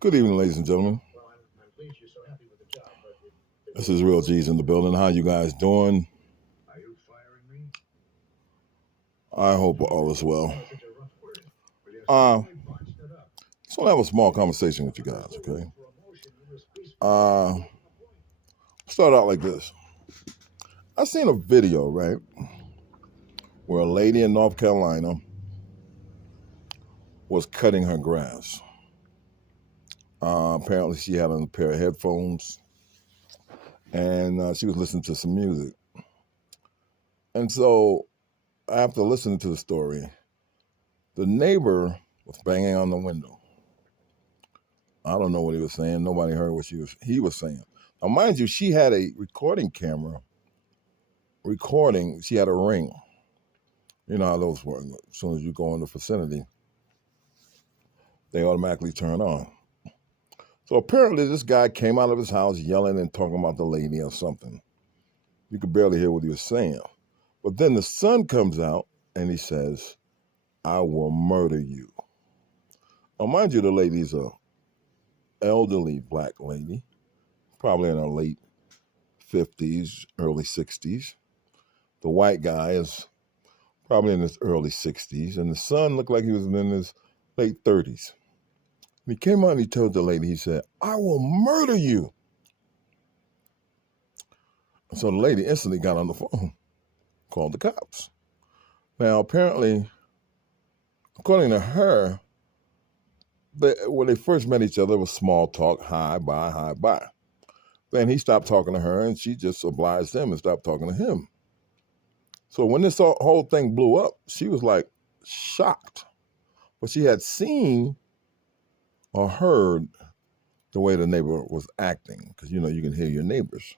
Good evening, ladies and gentlemen. This is Real G's in the building. How you guys doing? I hope all is well. Just want to have a small conversation with you guys, okay? Start out like this. I seen a video, right, where a lady in North Carolina was cutting her grass. Apparently, she had on a pair of headphones, and she was listening to some music. And so, after listening to the story, the neighbor was banging on the window. I don't know what he was saying. Nobody heard what he was saying. Now, mind you, she had a recording camera recording. She had a ring. You know how those work. As soon as you go in the vicinity, they automatically turn on. So apparently this guy came out of his house yelling and talking about the lady or something. You could barely hear what he was saying. But then the son comes out and he says, "I will murder you." Now, mind you, the lady's a elderly black lady, probably in her late 50s, early 60s. The white guy is probably in his early 60s, and the son looked like he was in his late 30s. And he came out and he told the lady, he said, "I will murder you." And so the lady instantly got on the phone, called the cops. Now, apparently, according to her, when they first met each other, it was small talk, hi, bye, hi, bye. Then he stopped talking to her, and she just obliged him and stopped talking to him. So when this whole thing blew up, she was like shocked. But she had seen or heard the way the neighbor was acting, because, you know, you can hear your neighbors.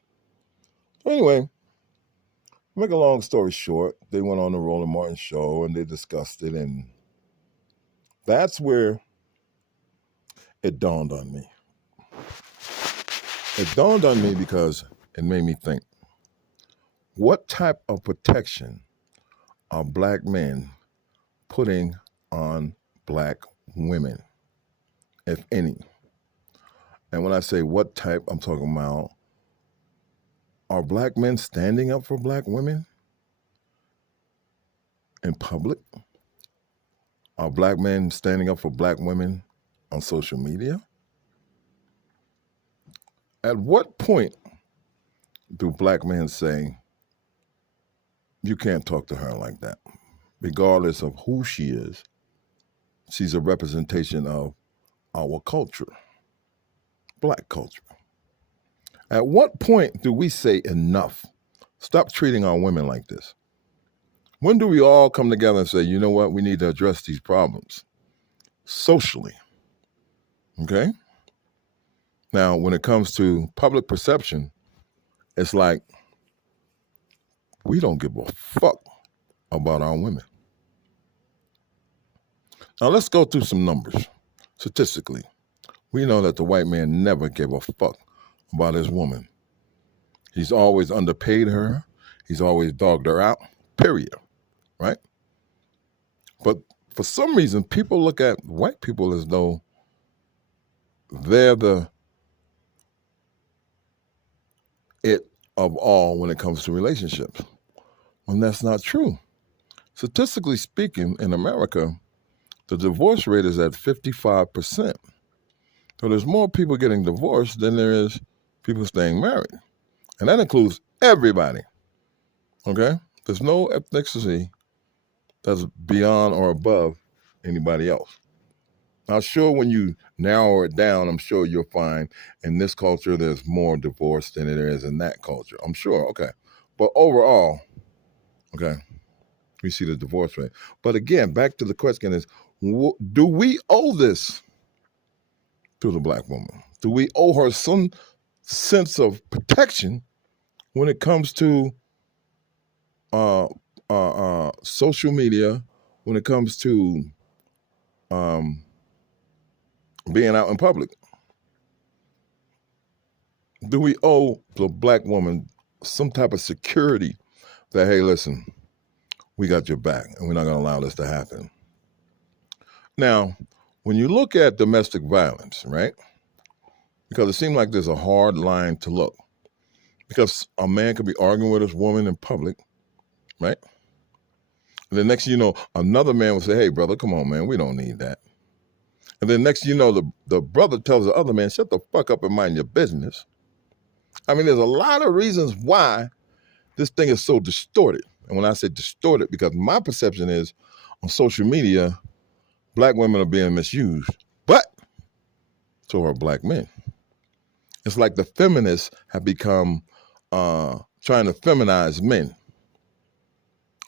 So anyway, make a long story short, they went on the Roland Martin show, and they discussed it, and that's where it dawned on me. It dawned on me because it made me think, what type of protection are black men putting on black women, if any? And when I say what type, I'm talking about, are black men standing up for black women in public? Are black men standing up for black women on social media? At what point do black men say, you can't talk to her like that? Regardless of who she is, she's a representation of our culture, black culture. At what point do we say enough? Stop treating our women like this. When do we all come together and say, you know what, we need to address these problems socially? Okay? Now, when it comes to public perception, it's like, we don't give a fuck about our women. Now, let's go through some numbers. Statistically, we know that the white man never gave a fuck about his woman. He's always underpaid her. He's always dogged her out, period, right? But for some reason, people look at white people as though they're the it of all when it comes to relationships. And that's not true. Statistically speaking, in America, the divorce rate is at 55%. So there's more people getting divorced than there is people staying married. And that includes everybody, okay? There's no ethnicity that's beyond or above anybody else. Now, sure, when you narrow it down, I'm sure you'll find in this culture there's more divorce than there is in that culture. I'm sure, okay. But overall, okay, we see the divorce rate. But again, back to the question is, do we owe this to the black woman? Do we owe her some sense of protection when it comes to social media, when it comes to being out in public? Do we owe the black woman some type of security that, hey, listen, we got your back and we're not going to allow this to happen? Now, When you look at domestic violence, right? Because it seems like there's a hard line to look. Because a man could be arguing with his woman in public, right? And then next thing you know, another man will say, hey, brother, come on, man, we don't need that. And then next thing you know, the brother tells the other man, shut the fuck up and mind your business. I mean, there's a lot of reasons why this thing is so distorted. And when I say distorted, because my perception is on social media, black women are being misused, but so are black men. It's like the feminists have become trying to feminize men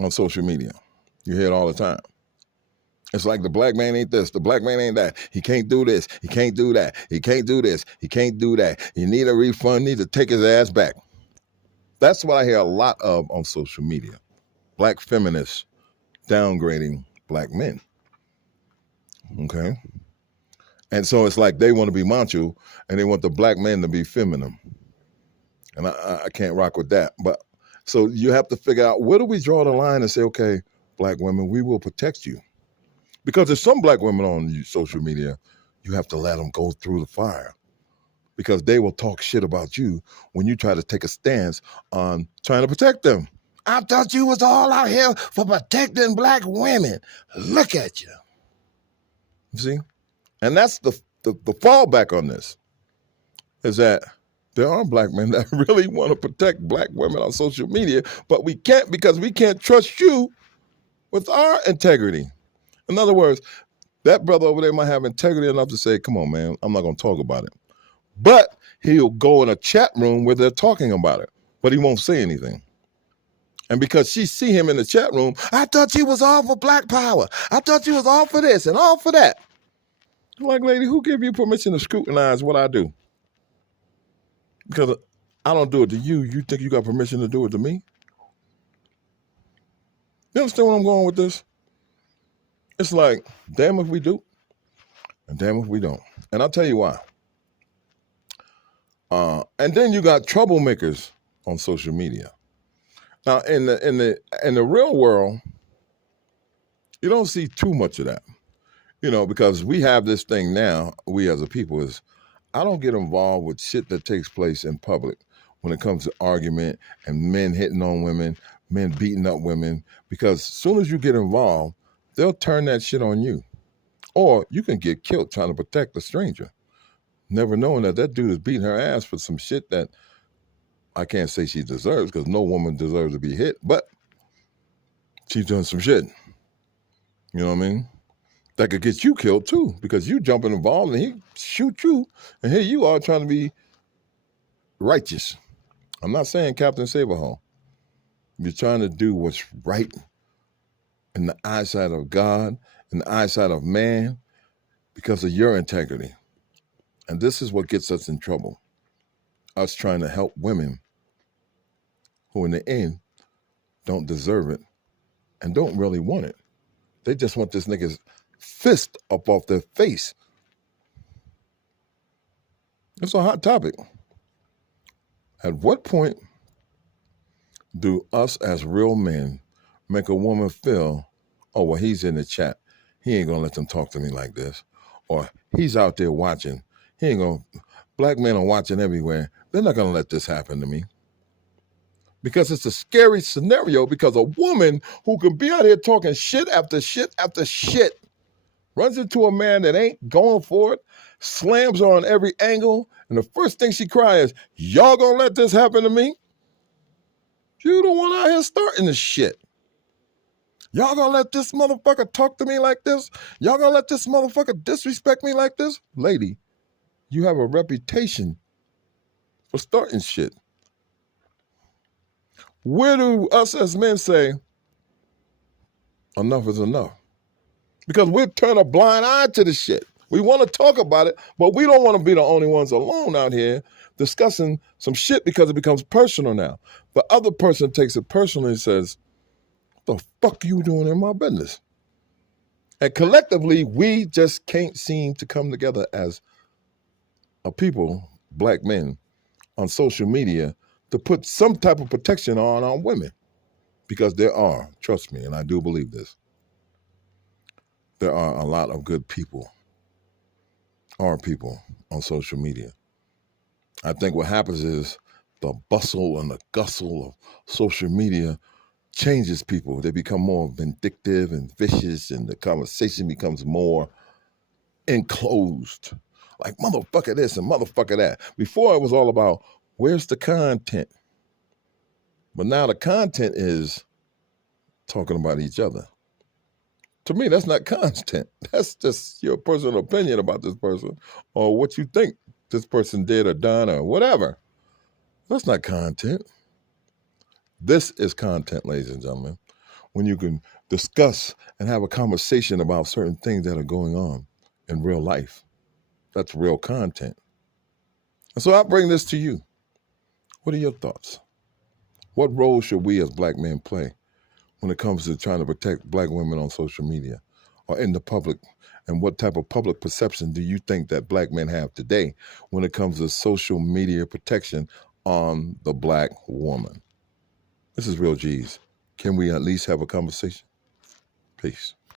on social media. You hear it all the time. It's like the black man ain't this, the black man ain't that. He can't do this, he can't do that, he can't do this, he can't do that. You need a refund, need to take his ass back. That's what I hear a lot of on social media. Black feminists downgrading black men. Okay? And so it's like they want to be macho and they want the black men to be feminine. And I can't rock with that. But so you have to figure out, where do we draw the line and say, okay, black women, we will protect you. Because there's some black women on social media, you have to let them go through the fire. Because they will talk shit about you when you try to take a stance on trying to protect them. I thought you was all out here for protecting black women. Look at you. You see? And that's the fallback on this, is that there are black men that really want to protect black women on social media, but we can't, because we can't trust you with our integrity. In other words, that brother over there might have integrity enough to say, come on, man, I'm not going to talk about it. But he'll go in a chat room where they're talking about it, but he won't say anything. And because she see him in the chat room, I thought you was all for black power. I thought you was all for this and all for that. I'm like, lady, who gave you permission to scrutinize what I do? Because I don't do it to you. You think you got permission to do it to me? You understand where I'm going with this? It's like, damn if we do, and damn if we don't. And I'll tell you why. And then you got troublemakers on social media. Now, in the real world, you don't see too much of that, because we have this thing now. We as a people is, I don't get involved with shit that takes place in public when it comes to argument and men hitting on women, men beating up women, because as soon as you get involved, they'll turn that shit on you. Or you can get killed trying to protect a stranger, never knowing that dude is beating her ass for some shit that I can't say she deserves, because no woman deserves to be hit, but she's doing some shit. You know what I mean? That could get you killed too, because you jumping involved and he shoot you, and here you are trying to be righteous. I'm not saying Captain Saberhole. You're trying to do what's right in the eyesight of God, in the eyesight of man, because of your integrity. And this is what gets us in trouble. Us trying to help women who in the end don't deserve it and don't really want it. They just want this nigga's fist up off their face. It's a hot topic. At what point do us as real men make a woman feel, oh, well, he's in the chat, he ain't gonna let them talk to me like this? Or he's out there watching, he ain't gonna, black men are watching everywhere, they're not gonna let this happen to me. Because it's a scary scenario, because a woman who can be out here talking shit after shit after shit runs into a man that ain't going for it, slams her on every angle, and the first thing she cries, y'all gonna let this happen to me? You the one out here starting this shit. Y'all gonna let this motherfucker talk to me like this? Y'all gonna let this motherfucker disrespect me like this? Lady, you have a reputation for starting shit. Where do us as men say, enough is enough? Because we turn a blind eye to the shit. We want to talk about it, but we don't want to be the only ones alone out here discussing some shit, because it becomes personal now. The other person takes it personally and says, what the fuck are you doing in my business? And collectively, we just can't seem to come together as a people, black men, on social media to put some type of protection on women. Because there are, trust me, and I do believe this, there are a lot of good people are people on social media. I think what happens is the bustle and the gustle of social media changes people. They become more vindictive and vicious, and the conversation becomes more enclosed. Like motherfucker this and motherfucker that. Before it was all about where's the content? But now the content is talking about each other. To me, that's not content. That's just your personal opinion about this person or what you think this person did or done or whatever. That's not content. This is content, ladies and gentlemen, when you can discuss and have a conversation about certain things that are going on in real life. That's real content. And so I bring this to you. What are your thoughts? What role should we as black men play when it comes to trying to protect black women on social media or in the public? And what type of public perception do you think that black men have today when it comes to social media protection on the black woman? This is Real G's. Can we at least have a conversation? Peace.